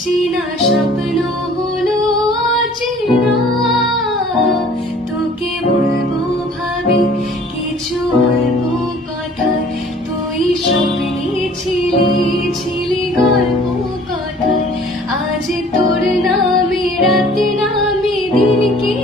চেনা স্বপ্ন হলো অচেনা, তোকে বলবো ভাবি কিছু অল্প কথা। তুই স্বপ্নে ছিলি গল্প কথা। আজ তোর নামে রাতে নামে দিনকে